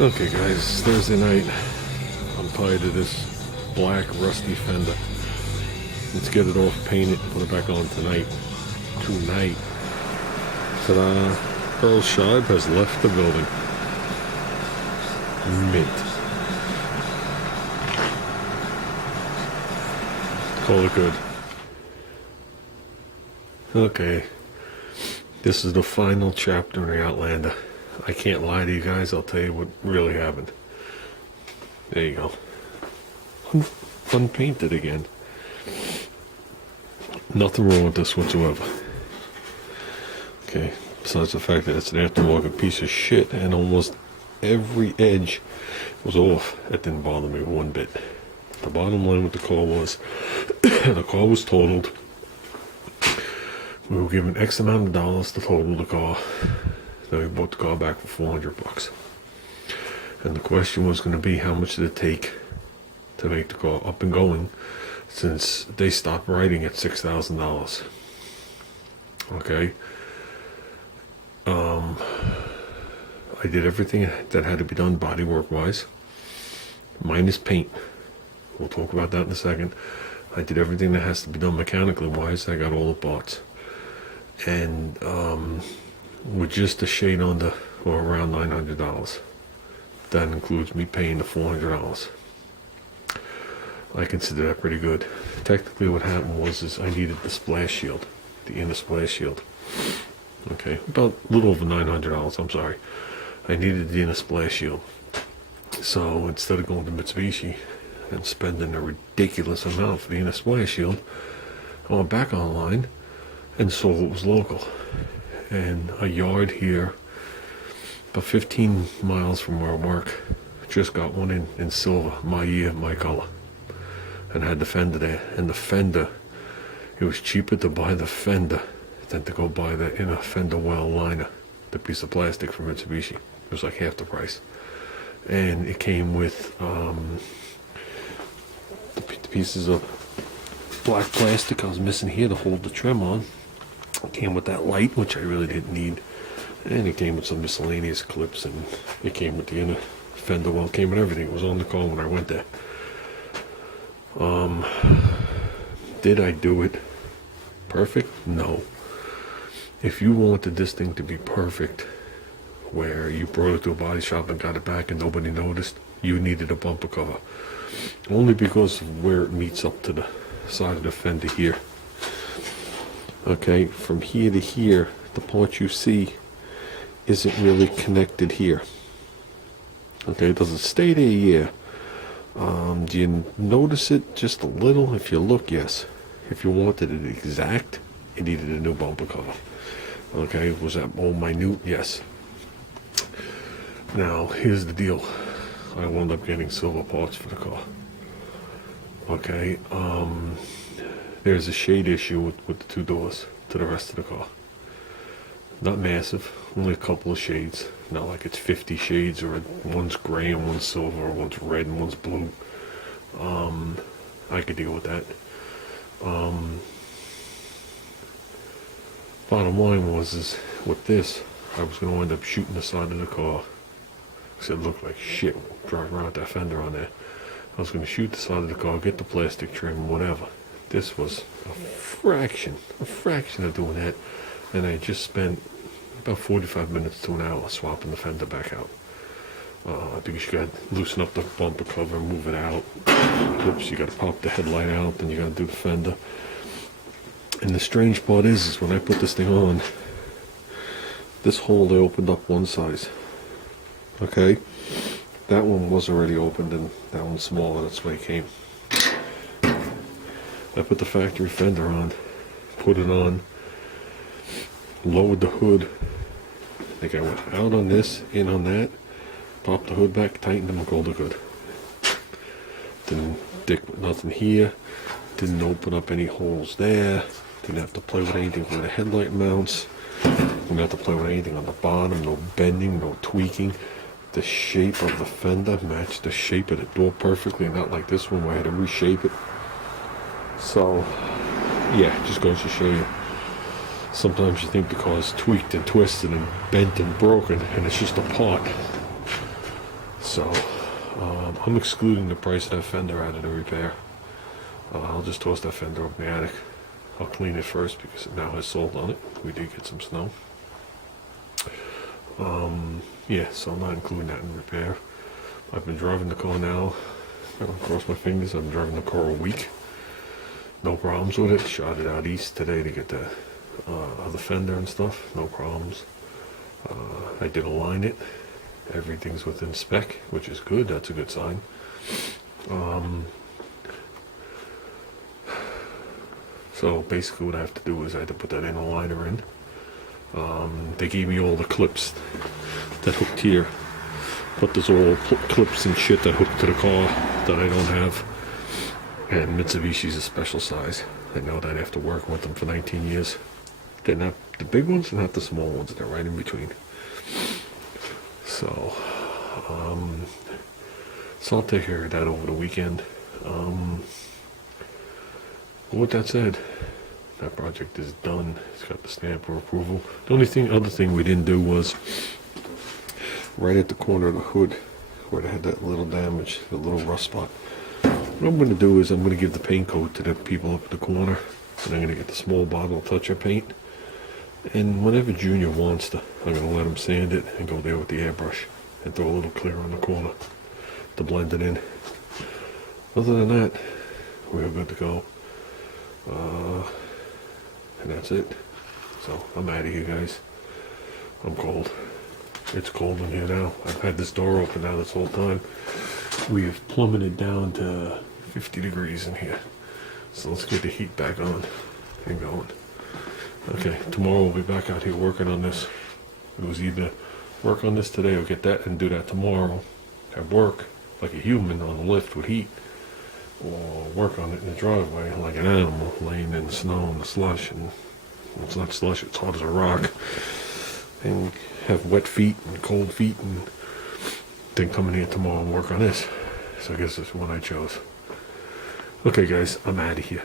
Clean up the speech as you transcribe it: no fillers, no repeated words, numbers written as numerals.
Okay guys, it's Thursday night. I'm tired of this black rusty fender. Let's get it off, paint it, put it back on tonight. Tonight. Ta-da! Earl Scheib has left the building. Mint. Call it good. Okay. This is the final chapter in the Outlander. I can't lie to you guys, I'll tell you what really happened. There you go. Unpainted again. Nothing wrong with this whatsoever. Okay, besides the fact that it's an aftermarket piece of shit and almost every edge was off, that didn't bother me one bit. The bottom line with the car was, the car was totaled. We were given X amount of dollars to total the car. Then we bought the car back for $400. And the question was going to be, how much did it take to make the car up and going, since they stopped writing at $6,000. Okay. I did everything that had to be done bodywork wise, minus paint. We'll talk about that in a second. I did everything that has to be done mechanically wise. I got all the parts. And with just a shade under, or around $900. That includes me paying the $400. I consider that pretty good. Technically what happened was I needed the splash shield, the inner splash shield. Okay, about a little over $900, I'm sorry. I needed the inner splash shield. So instead of going to Mitsubishi and spending a ridiculous amount for the inner splash shield, I went back online and saw what was local. And a yard here, about 15 miles from where I work, just got one in silver, my year, my color. And had the fender there. And the fender, it was cheaper to buy the fender than to go buy the inner fender well liner, the piece of plastic from Mitsubishi. It was like half the price. And it came with the pieces of black plastic I was missing here to hold the trim on. It came with that light, which I really didn't need. And it came with some miscellaneous clips, and it came with the inner fender well, came with everything. It was on the car when I went there. Did I do it perfect? No. If you wanted this thing to be perfect, where you brought it to a body shop and got it back and nobody noticed, you needed a bumper cover. Only because of where it meets up to the side of the fender here. Okay, from here to here, the part you see isn't really connected here. Okay, it doesn't stay there, yeah. Do you notice it just a little? If you look, yes. If you wanted it exact, it needed a new bumper cover. Okay, was that all minute? Yes. Now, here's the deal. I wound up getting silver parts for the car. Okay, there's a shade issue with the two doors to the rest of the car. Not massive, only a couple of shades. Not like it's 50 shades, or one's gray and one's silver, or one's red and one's blue. I could deal with that. Bottom line is with this, I was going to end up shooting the side of the car, because it looked like shit driving around with that fender on there. I was going to shoot the side of the car, get the plastic trim, whatever. This was a fraction of doing that, and I just spent about 45 minutes to an hour swapping the fender back out. Because you got to loosen up the bumper cover, move it out. Oops, you got to pop the headlight out, then you got to do the fender. And the strange part is when I put this thing on, this hole they opened up one size. Okay, that one was already opened, and that one's smaller. That's the way it came. I put the factory fender on, put it on, lowered the hood. I think I went out on this, in on that, popped the hood back, tightened them, and called it good. Didn't dick with nothing here, didn't open up any holes there, didn't have to play with anything with the headlight mounts, didn't have to play with anything on the bottom, no bending, no tweaking. The shape of the fender matched the shape of the door perfectly, not like this one where I had to reshape it. So, yeah, just goes to show you. Sometimes you think the car's tweaked and twisted and bent and broken, and it's just a part. So I'm excluding the price of that fender out of the repair. I'll just toss that fender up in the attic. I'll clean it first because it now has salt on it. We did get some snow. Yeah, so I'm not including that in repair. I've been driving the car now. I don't cross my fingers. I've been driving the car a week. No problems with it. Shot it out east today to get the other fender and stuff. No problems. I did align it. Everything's within spec, which is good. That's a good sign. So basically what I have to do is I had to put that inner liner in. They gave me all the clips that hooked here, but there's all clips and shit that hook to the car that I don't have. And Mitsubishi's a special size. I know that after working with them for 19 years. They're not the big ones, they're not the small ones, they're right in between. So I'll take care of that over the weekend. With that said, that project is done. It's got the stamp of approval. The only other thing we didn't do was right at the corner of the hood where they had that little damage, the little rust spot. What I'm going to do is I'm going to give the paint coat to the people up in the corner, and I'm going to get the small bottle of touch-up paint. And whenever Junior wants to, I'm going to let him sand it and go there with the airbrush and throw a little clear on the corner to blend it in. Other than that, we're good to go. And that's it. So I'm out of here, guys. I'm cold. It's cold in here now. I've had this door open now this whole time. We have plummeted down to 50 degrees in here. So let's get the heat back on and going. Okay, tomorrow we'll be back out here working on this. It was either work on this today or get that and do that tomorrow at work like a human on a lift with heat, or work on it in the driveway like an animal laying in the snow and the slush, and well, it's not slush, it's hard as a rock, and have wet feet and cold feet, and then come in here tomorrow and work on this. So I guess that's what I chose. Okay guys, I'm out of here.